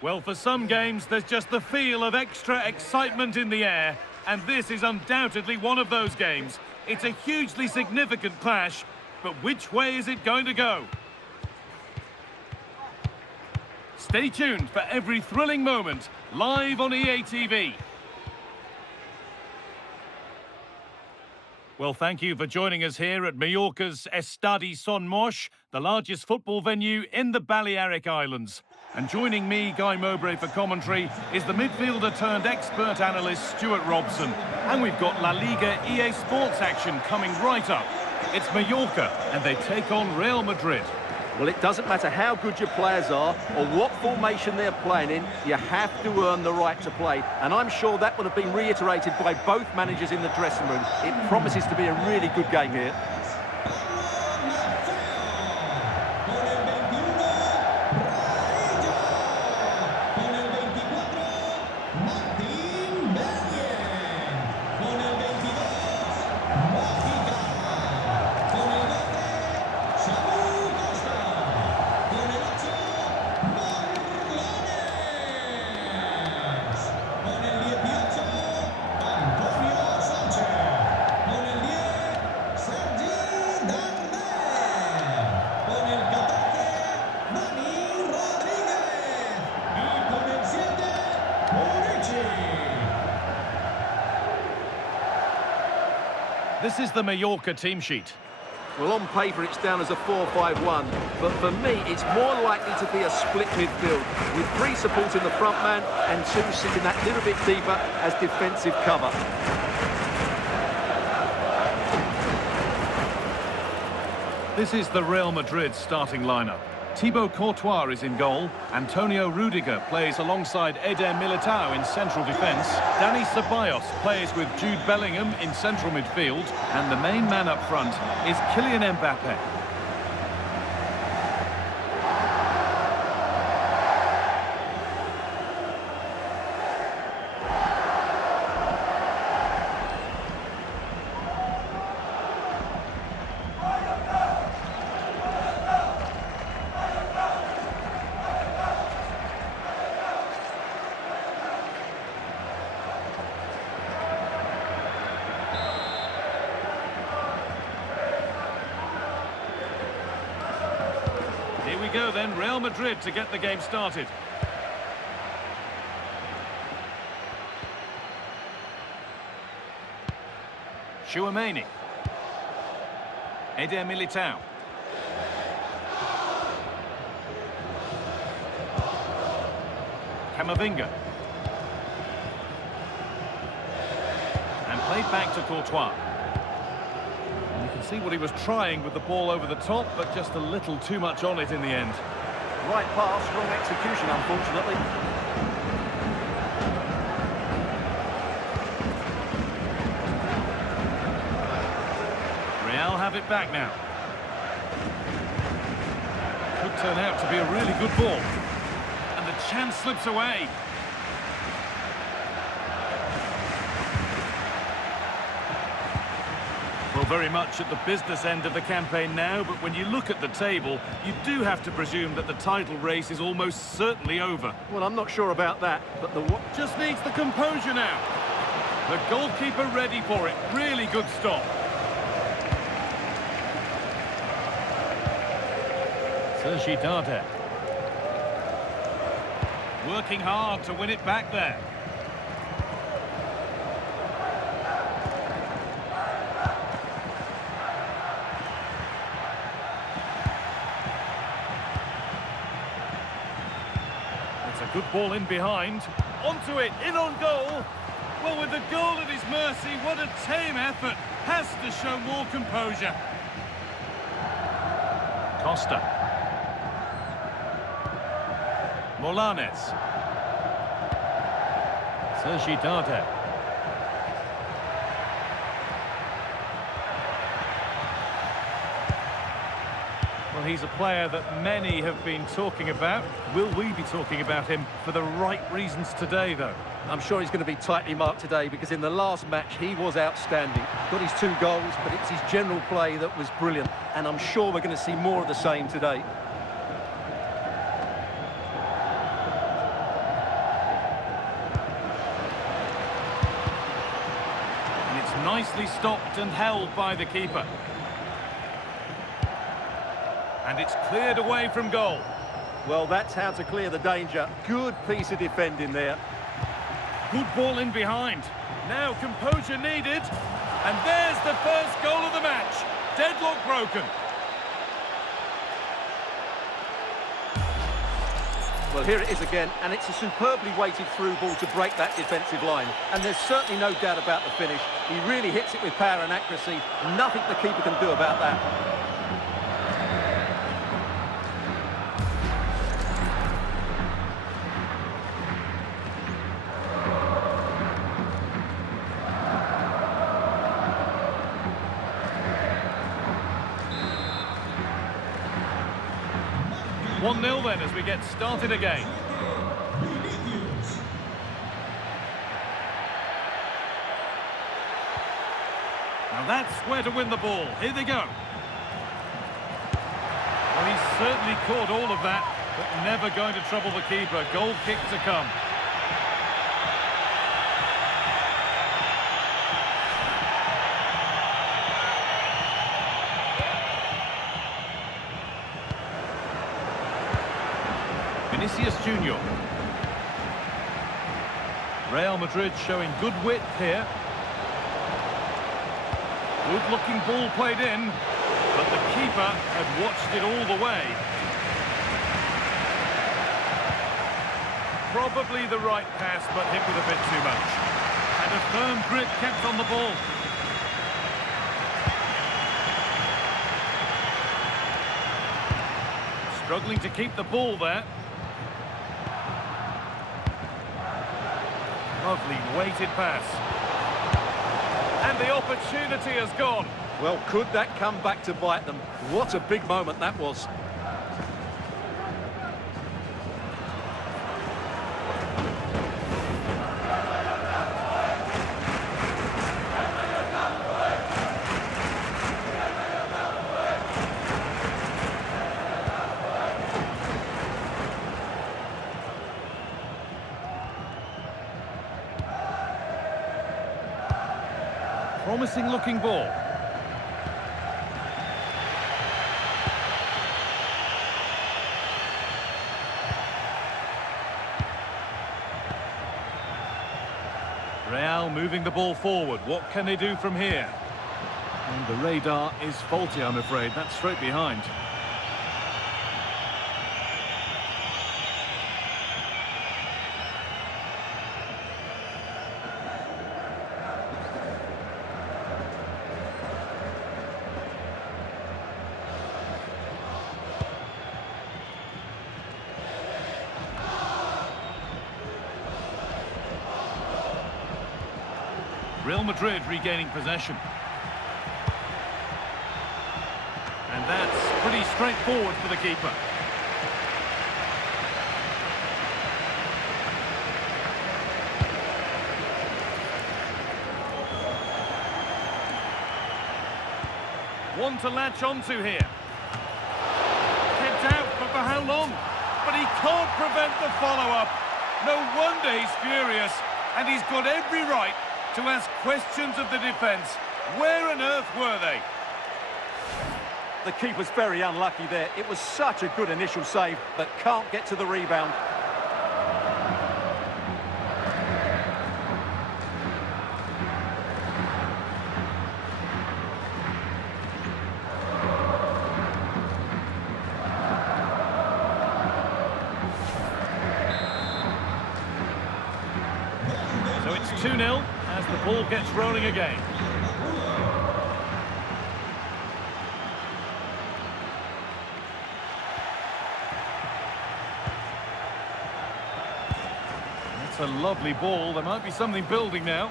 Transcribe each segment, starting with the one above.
Well, for some games, there's just the feel of extra excitement in the air, and this is undoubtedly one of those games. It's a hugely significant clash, but which way is it going to go? Stay tuned for every thrilling moment, live on EA TV. Well, thank you for joining us here at Mallorca's Estadi Son Moix, the largest football venue in the Balearic Islands. And joining me, Guy Mowbray, for commentary is the midfielder-turned-expert analyst Stuart Robson. And we've got La Liga EA Sports action coming right up. It's Mallorca, and they take on Real Madrid. Well, it doesn't matter how good your players are or what formation they're playing in, you have to earn the right to play. And I'm sure that would have been reiterated by both managers in the dressing room. It promises to be a really good game here. This is the Mallorca team sheet. Well, on paper it's down as a 4-5-1, but for me it's more likely to be a split midfield, with 3 supporting the front man and 2 sitting that little bit deeper as defensive cover. This is the Real Madrid starting lineup. Thibaut Courtois is in goal. Antonio Rudiger plays alongside Eder Militao in central defence. Dani Ceballos plays with Jude Bellingham in central midfield. And the main man up front is Kylian Mbappe. Here we go then, Real Madrid to get the game started. Tchouaméni. Eder Militao. Camavinga. And played back to Courtois. You can see what he was trying with the ball over the top, but just a little too much on it in the end. Right pass, wrong execution, unfortunately. Real have it back now. Could turn out to be a really good ball. And the chance slips away. Well, very much at the business end of the campaign now, but when you look at the table, you do have to presume that the title race is almost certainly over. Well, I'm not sure about that, but the just needs the composure now. The goalkeeper ready for it. Really good stop. Tersedia. Working hard to win it back there. Good ball in behind. Onto it, in on goal. Well, with the goal at his mercy, what a tame effort. Has to show more composure. Costa. Molanes. Tersedia. Well, he's a player that many have been talking about. Will we be talking about him for the right reasons today, though? I'm sure he's going to be tightly marked today, because in the last match he was outstanding. Got his 2 goals, but it's his general play that was brilliant. And I'm sure we're going to see more of the same today. Nicely stopped and held by the keeper. And it's cleared away from goal. Well, that's how to clear the danger. Good piece of defending there. Good ball in behind. Now composure needed. And there's the first goal of the match. Deadlock broken. Well, here it is again, and it's a superbly weighted through ball to break that defensive line. And there's certainly no doubt about the finish. He really hits it with power and accuracy. Nothing the keeper can do about that. 1-0 then as we get started again. Now that's where to win the ball. Here they go. Well, he's certainly caught all of that, but never going to trouble the keeper. Goal kick to come. Vinicius Junior. Real Madrid showing good width here. Good looking ball played in, but the keeper had watched it all the way. Probably the right pass, but hit with a bit too much. And a firm grip kept on the ball. Struggling to keep the ball there. Lovely weighted pass. And the opportunity has gone. Well, could that come back to bite them? What a big moment that was. Promising looking ball. Real moving the ball forward. What can they do from here? And the radar is faulty, I'm afraid. That's straight behind. Real Madrid regaining possession. And that's pretty straightforward for the keeper. One to latch onto here. Kept out, but for how long? But he can't prevent the follow-up. No wonder he's furious, and he's got every right to ask questions of the defence. Where on earth were they? The keeper's very unlucky there. It was such a good initial save, but can't get to the rebound. So it's 2-0 as the ball gets rolling again. That's a lovely ball. There might be something building now.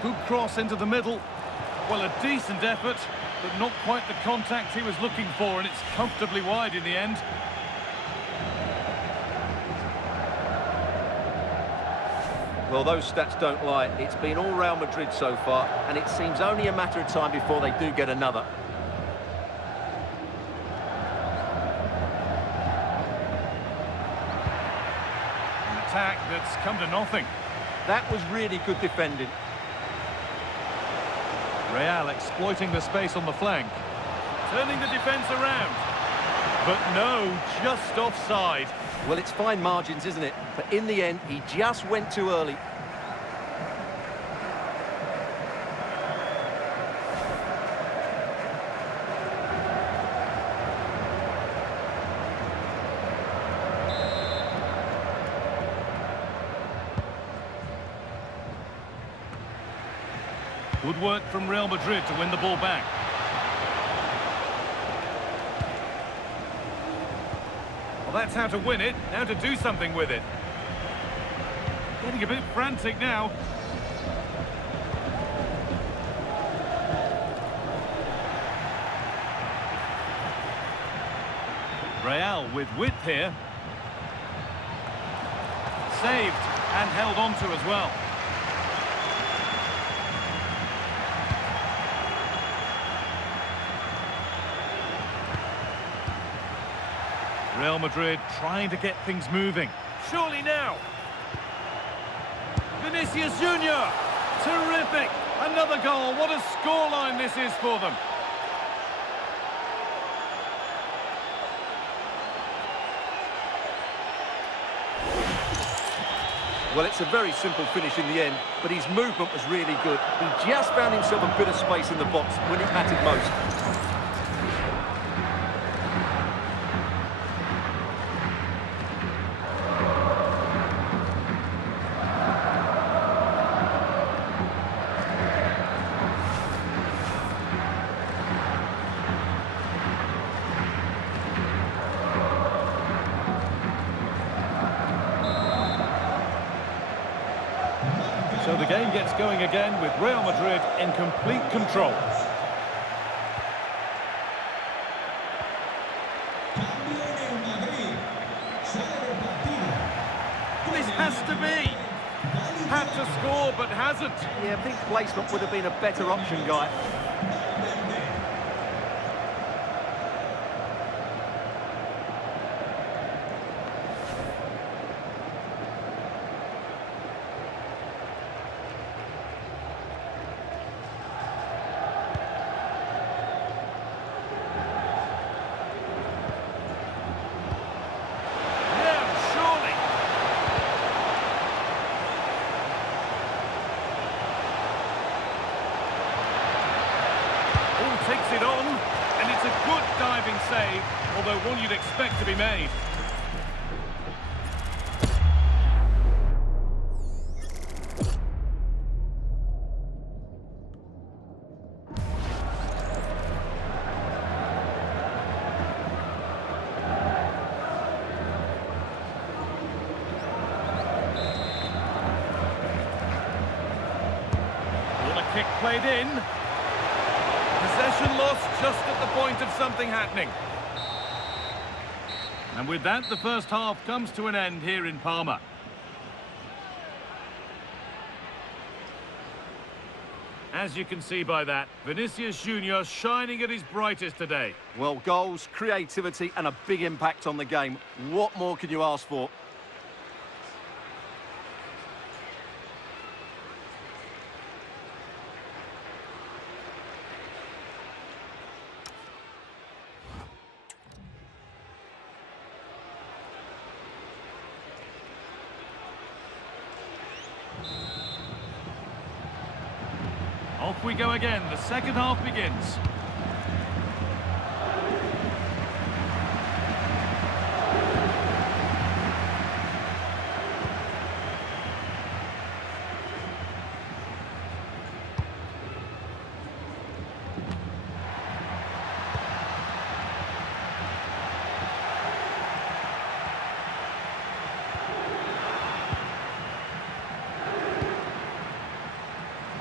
Good cross into the middle. Well, a decent effort, but not quite the contact he was looking for, and it's comfortably wide in the end. Well, those stats don't lie. It's been all Real Madrid so far, and it seems only a matter of time before they do get another. An attack that's come to nothing. That was really good defending. Real exploiting the space on the flank. Turning the defence around. But no, just offside. Well, it's fine margins, isn't it? But in the end, he just went too early. Good work from Real Madrid to win the ball back. Well, that's how to win it. Now to do something with it. Getting a bit frantic now. Real with width here. Saved and held on to as well. Real Madrid trying to get things moving. Surely now. Vinicius Junior. Terrific. Another goal. What a scoreline this is for them. Well, it's a very simple finish in the end, but his movement was really good. He just found himself a bit of space in the box when it mattered most. So the game gets going again with Real Madrid in complete control. This has to be. Had to score, but hasn't. Yeah, I think placement would have been a better option, Guy. Takes it on, and it's a good diving save, although one you'd expect to be made. Corner kick played in. Possession lost just at the point of something happening. And with that, the first half comes to an end here in Palma. As you can see by that, Vinicius Junior shining at his brightest today. Well, goals, creativity and a big impact on the game. What more can you ask for? Off we go again, the second half begins.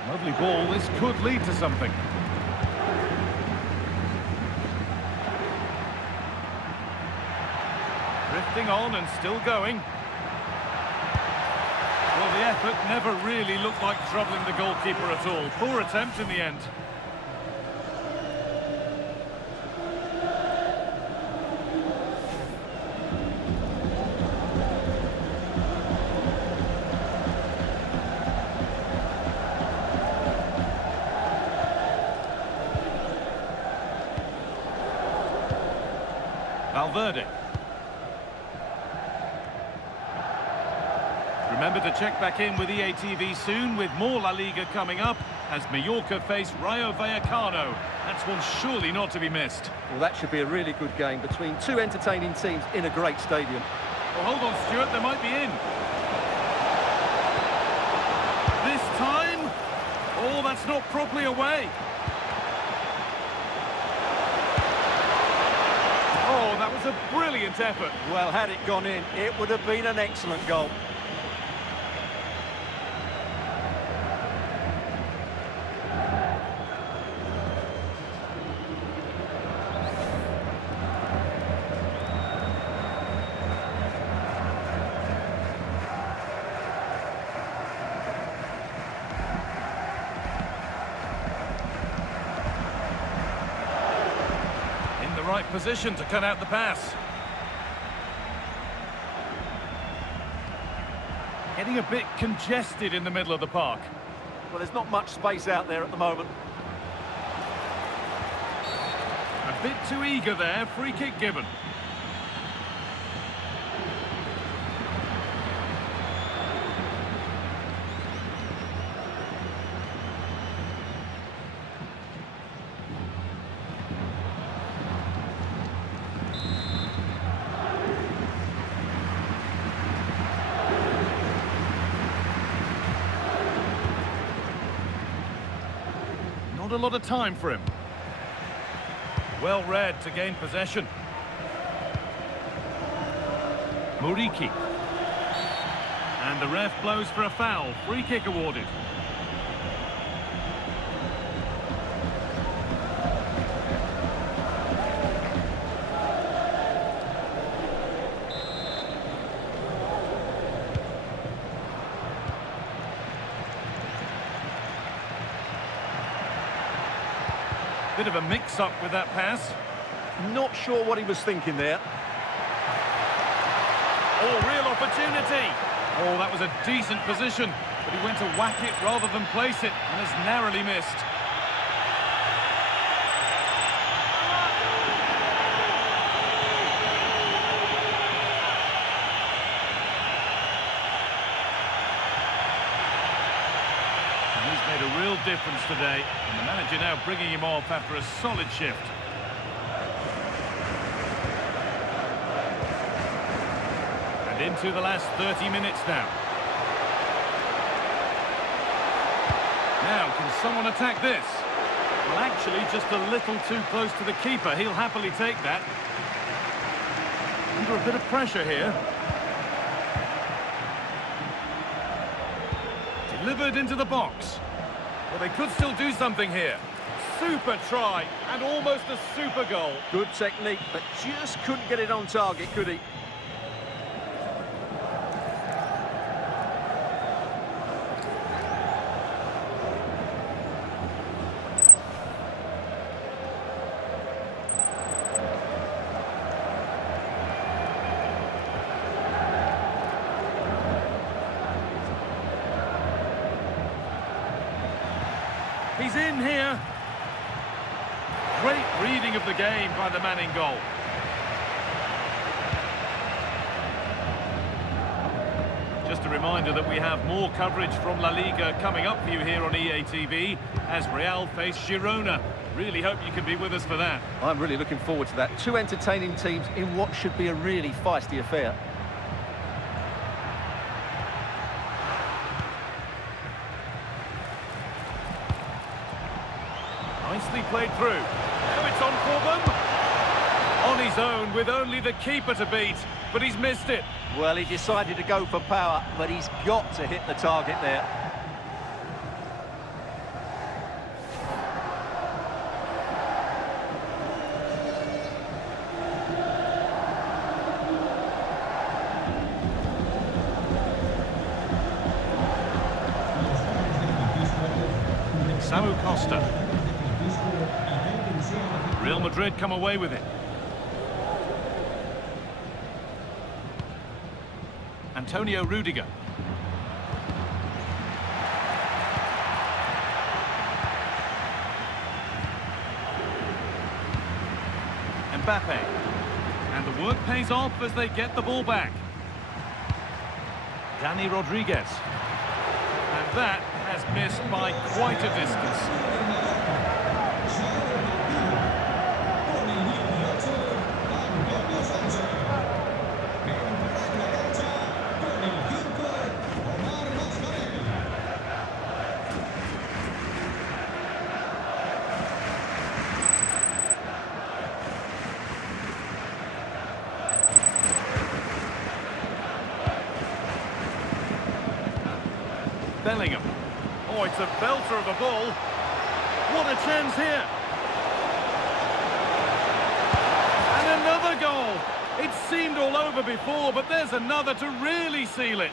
Lovely ball, this could lead to something. Drifting on and still going. Well, the effort never really looked like troubling the goalkeeper at all. Poor attempt in the end. Valverde. Remember to check back in with EA TV soon with more La Liga coming up as Mallorca face Rayo Vallecano. That's one surely not to be missed. Well, that should be a really good game between two entertaining teams in a great stadium. Well, hold on, Stuart, they might be in. This time... Oh, that's not properly away. Oh, that was a brilliant effort. Well, had it gone in, it would have been an excellent goal. Right position to cut out the pass. Getting a bit congested in the middle of the park. Well, there's not much space out there at the moment. A bit too eager there, free kick given. Not a lot of time for him. Well read to gain possession. Muriqi. And the ref blows for a foul. Free kick awarded. Bit of a mix-up with that pass. Not sure what he was thinking there. Oh, real opportunity. Oh, that was a decent position, but he went to whack it rather than place it, and has narrowly missed. He's made a real difference today, and the manager now bringing him off after a solid shift. And into the last 30 minutes now. Now, can someone attack this? Well, actually, just a little too close to the keeper. He'll happily take that. Under a bit of pressure here. Delivered into the box. Well, they could still do something here. Super try, and almost a super goal. Good technique, but just couldn't get it on target, could he? He's in here. Great reading of the game by the man in goal. Just a reminder that we have more coverage from La Liga coming up for you here on EA TV as Real face Girona. Really hope you can be with us for that. I'm really looking forward to that. Two entertaining teams in what should be a really feisty affair. Nicely played through. Now it's on for them. On his own with only the keeper to beat, but he's missed it. Well, he decided to go for power, but he's got to hit the target there. Samu Costa. Real Madrid come away with it. Antonio Rudiger. Mbappe. And the work pays off as they get the ball back. Danny Rodriguez. And that has missed by quite a distance. Bellingham. Oh, it's a belter of a ball. What a chance here. And another goal. It seemed all over before, but there's another to really seal it.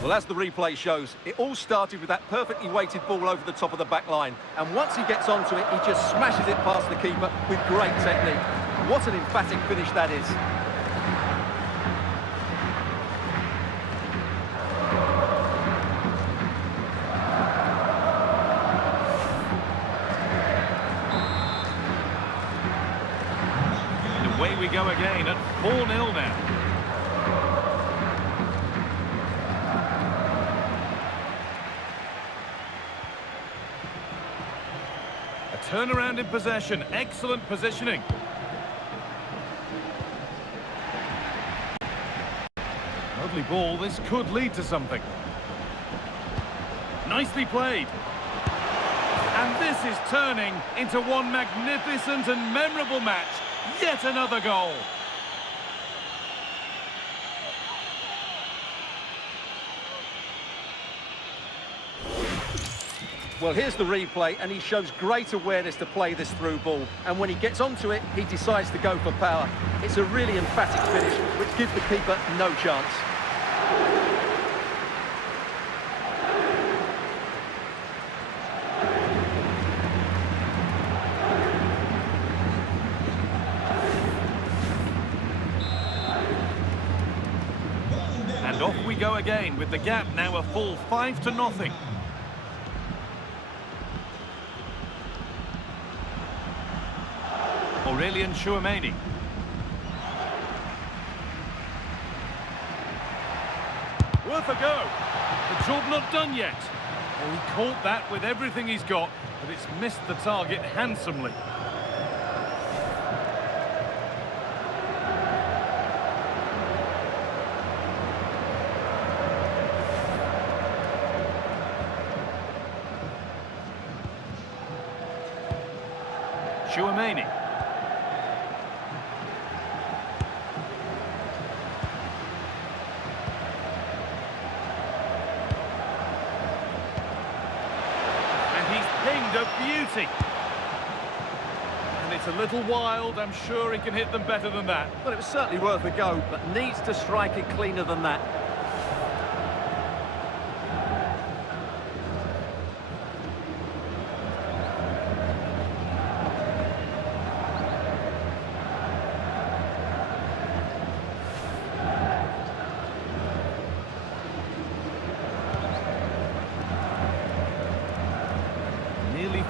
Well, as the replay shows, it all started with that perfectly weighted ball over the top of the back line. And once he gets onto it, he just smashes it past the keeper with great technique. What an emphatic finish that is. And away we go again at 4-0 now. A turnaround in possession, excellent positioning. Lovely ball, this could lead to something. Nicely played. And this is turning into one magnificent and memorable match. Yet another goal. Well, here's the replay, and he shows great awareness to play this through ball. And when he gets onto it, he decides to go for power. It's a really emphatic finish, which gives the keeper no chance. And off we go again with the gap now a full 5-0. Aurelian Chouameni. Worth a go. The job not done yet. Well, he caught that with everything he's got, but it's missed the target handsomely. Chouameni. A beauty. And it's a little wild. I'm sure he can hit them better than that. Well, it was certainly worth a go, but needs to strike it cleaner than that.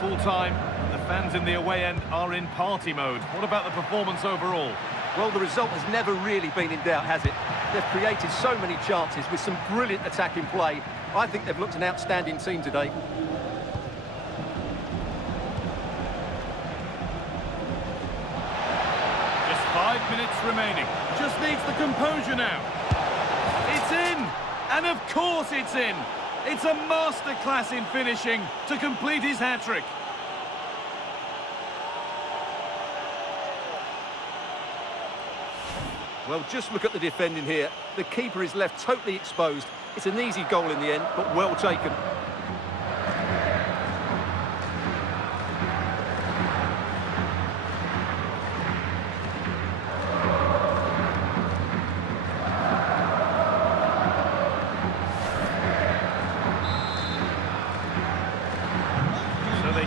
Full time, and the fans in the away end are in party mode. What about the performance overall? Well, the result has never really been in doubt, has it? They've created so many chances with some brilliant attacking play. I think they've looked an outstanding team today. Just 5 minutes remaining. Just needs the composure now. It's in! And of course it's in! It's a masterclass in finishing to complete his hat-trick. Well, just look at the defending here. The keeper is left totally exposed. It's an easy goal in the end, but well taken.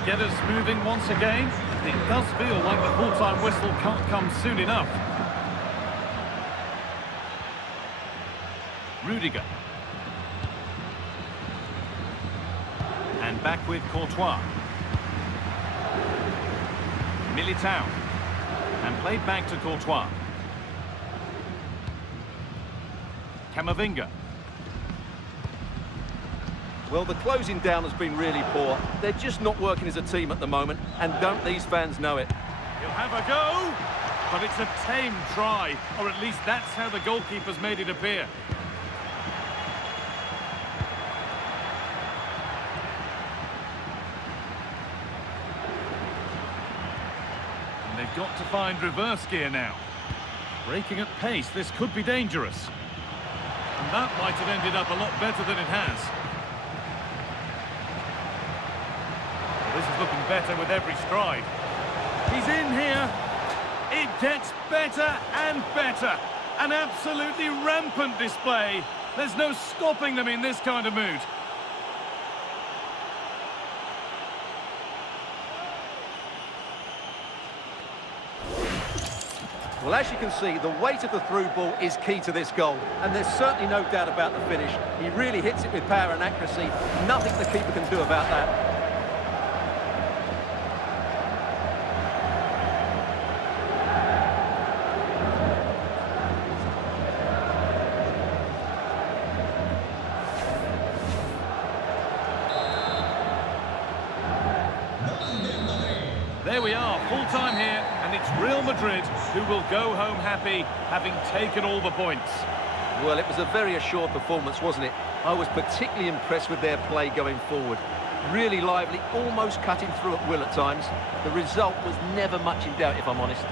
Get us moving once again. It does feel like the full-time whistle can't come soon enough. Rudiger. And back with Courtois. Militao. And played back to Courtois. Camavinga. Well, the closing down has been really poor. They're just not working as a team at the moment, and don't these fans know it? He'll have a go, but it's a tame try, or at least that's how the goalkeeper's made it appear. And they've got to find reverse gear now. Breaking at pace, this could be dangerous. And that might have ended up a lot better than it has. This is looking better with every stride. He's in here. It gets better and better. An absolutely rampant display. There's no stopping them in this kind of mood. Well, as you can see, the weight of the through ball is key to this goal. And there's certainly no doubt about the finish. He really hits it with power and accuracy. Nothing the keeper can do about that. There we are, full-time here, and it's Real Madrid who will go home happy, having taken all the points. Well, it was a very assured performance, wasn't it? I was particularly impressed with their play going forward. Really lively, almost cutting through at will at times. The result was never much in doubt, if I'm honest.